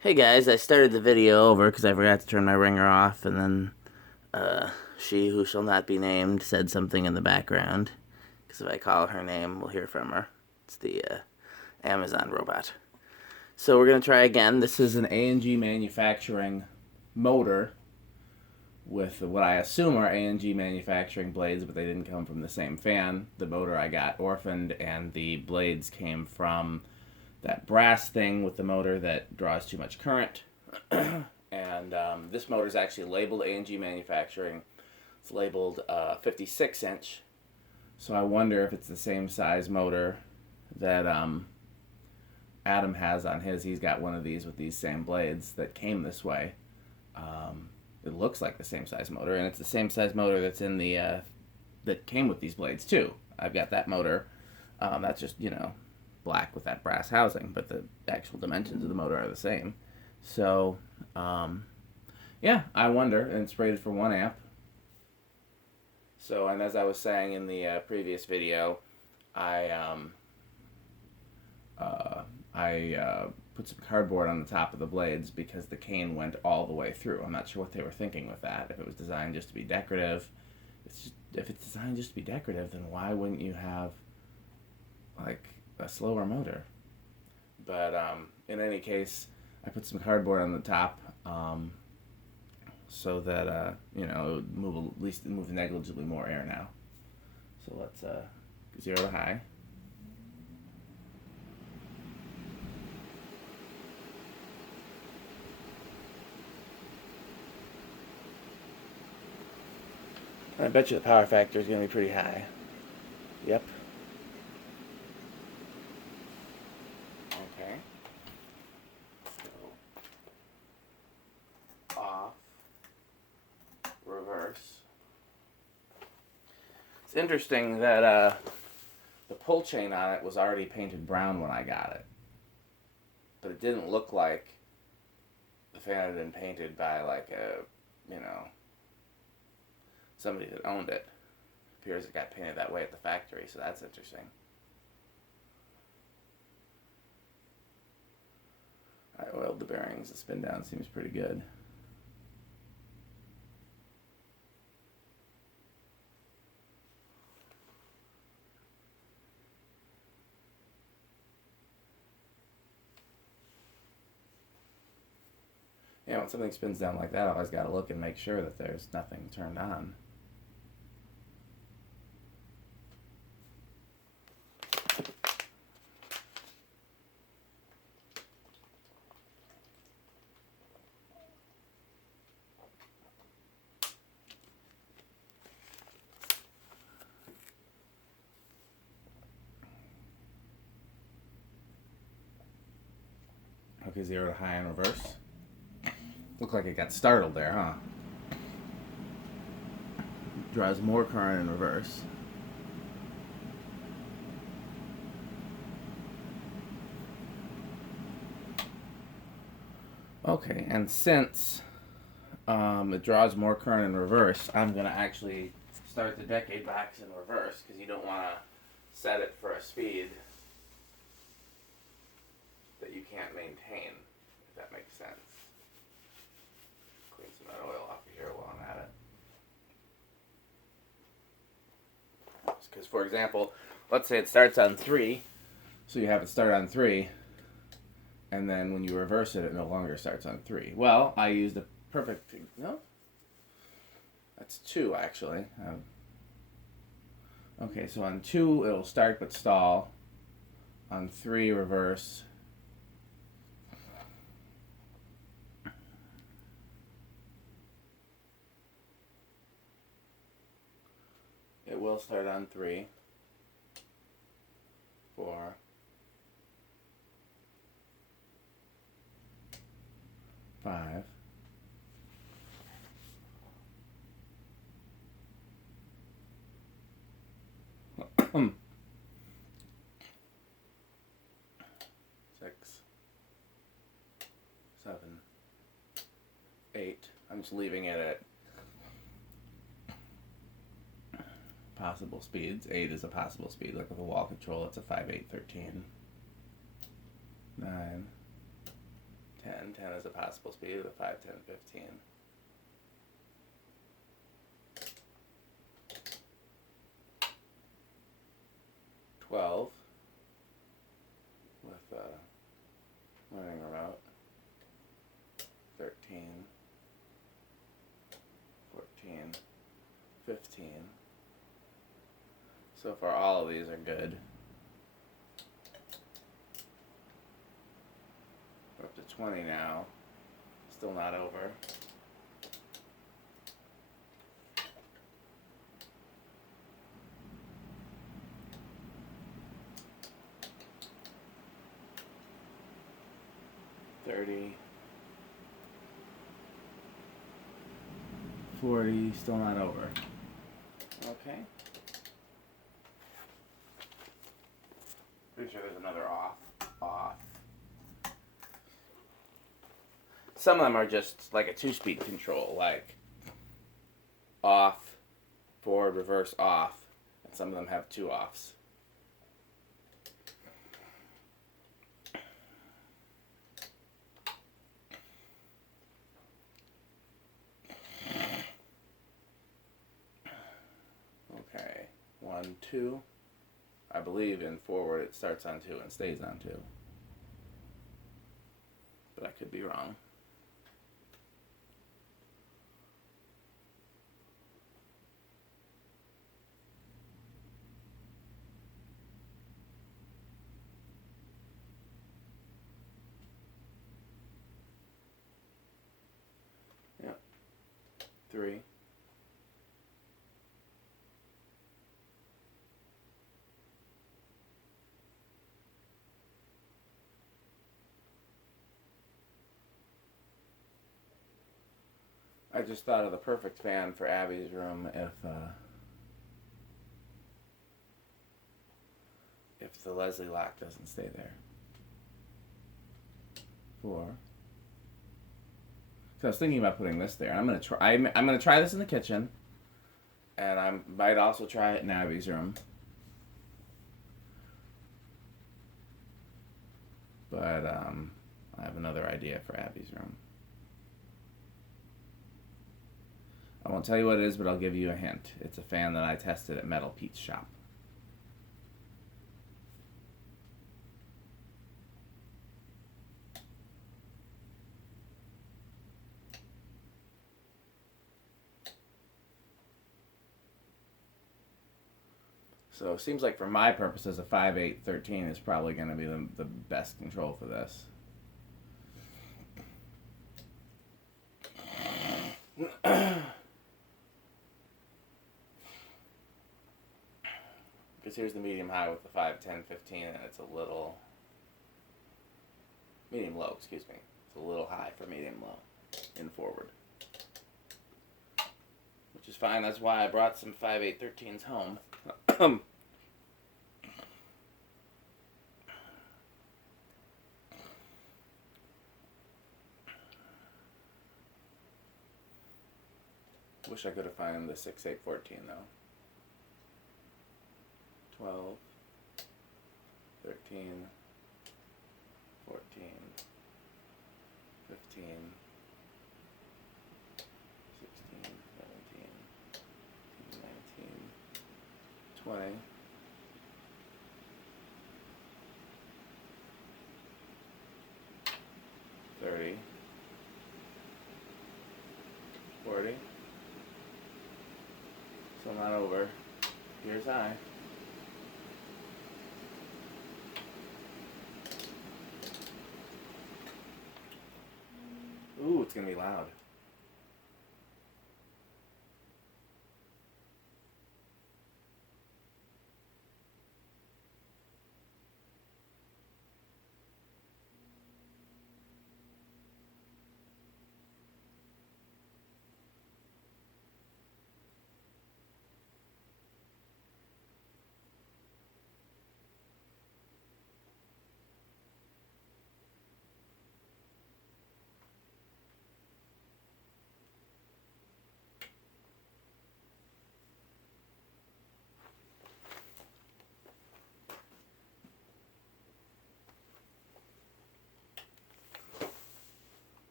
Hey guys, I started the video over because I forgot to turn my ringer off, and then she who shall not be named said something in the background. Because if I call her name, we'll hear from her. It's the Amazon robot. So we're going to try again. This is an A&G manufacturing motor with what I assume are A&G manufacturing blades, but they didn't come from the same fan. The motor I got orphaned, and the blades came from that brass thing with the motor that draws too much current. And this motor is actually labeled A&G manufacturing. It's labeled 56 inch. So I wonder if it's the same size motor that Adam has on his. He's got one of these with these same blades that came this way. It looks like the same size motor, and it's the same size motor that's in the that came with these blades too. I've got that motor. That's just black with that brass housing, but the actual dimensions of the motor are the same. So yeah, I wonder. And it's rated for 1 amp. So, and as I was saying in the previous video, I put some cardboard on the top of the blades because the cane went all the way through. I'm not sure what they were thinking with that. If it was designed just to be decorative, if it's designed just to be decorative, then why wouldn't you have like a slower motor? But in any case, I put some cardboard on the top so that it would move, at least move negligibly more air now. So let's 0 to high. I bet you the power factor is going to be pretty high. Yep. Okay. So, off. Reverse. It's interesting that the pull chain on it was already painted brown when I got it. But it didn't look like the fan had been painted by like somebody that owned it. Appears it got painted that way at the factory, so that's interesting. I oiled the bearings. The spin down seems pretty good. Yeah, when something spins down like that, I always got to look and make sure that there's nothing turned on. Okay, 0 to high in reverse. Looked like it got startled there, huh? Draws more current in reverse. Okay, and since it draws more current in reverse, I'm going to actually start the decade box in reverse because you don't want to set it for a speed that you can't maintain, if that makes sense. Clean some of that oil off of here while I'm at it. Because, for example, let's say it starts on 3, so you have it start on 3, and then when you reverse it, it no longer starts on 3. Well, I used a perfect, no? That's 2, actually. Okay, so on 2, it'll start but stall. On 3, reverse. It will start on 3, 4, 5, 6, 7, 8. I'm just leaving it at possible speeds. 8 is a possible speed. Like with a wall control, it's a 5, 8, 13. 9, 10. 10 is a possible speed with 5, 10, 15. 12 with learning remote. 13, 14, 15. So far all of these are good. We're up to 20 now. Still not over. $30, $40, still not over. Okay. Pretty sure there's another off. Some of them are just like a 2-speed control, like off, forward, reverse, off, and some of them have 2 offs. Okay, 1, 2. I believe in forward it starts on 2 and stays on 2. But I could be wrong. Yep. 3. I just thought of the perfect fan for Abby's room if the Leslie lock doesn't stay there. 4. So I was thinking about putting this there. I'm gonna try. I'm gonna try this in the kitchen, and I might also try it in Abby's room. But I have another idea for Abby's room. I won't tell you what it is, but I'll give you a hint. It's a fan that I tested at Metal Pete's shop. So it seems like for my purposes, a 5, 8, 13 is probably going to be the best control for this. Because here's the medium high with the 5, 10, 15, and it's a little medium low, excuse me. It's a little high for medium low in forward. Which is fine, that's why I brought some 5, 8, 13s home. Wish I could have found the 6, 8, 14 though. 12, 13, 14, 15, 16, 17, 19, 20, 30, 40. So not over. Here's high. Ooh, it's gonna be loud.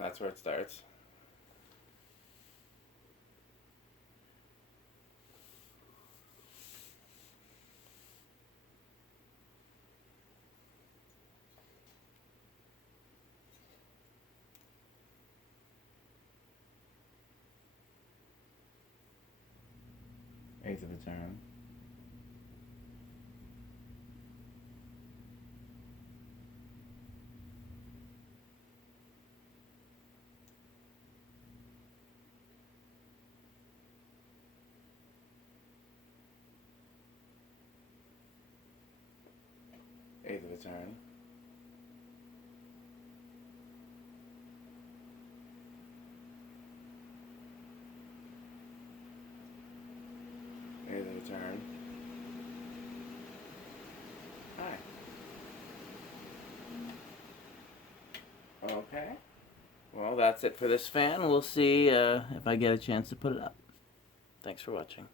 that's where it starts. Eighth of a turn. Eighth of a turn. Eighth of a turn. Hi. Okay. Well, that's it for this fan. We'll see if I get a chance to put it up. Thanks for watching.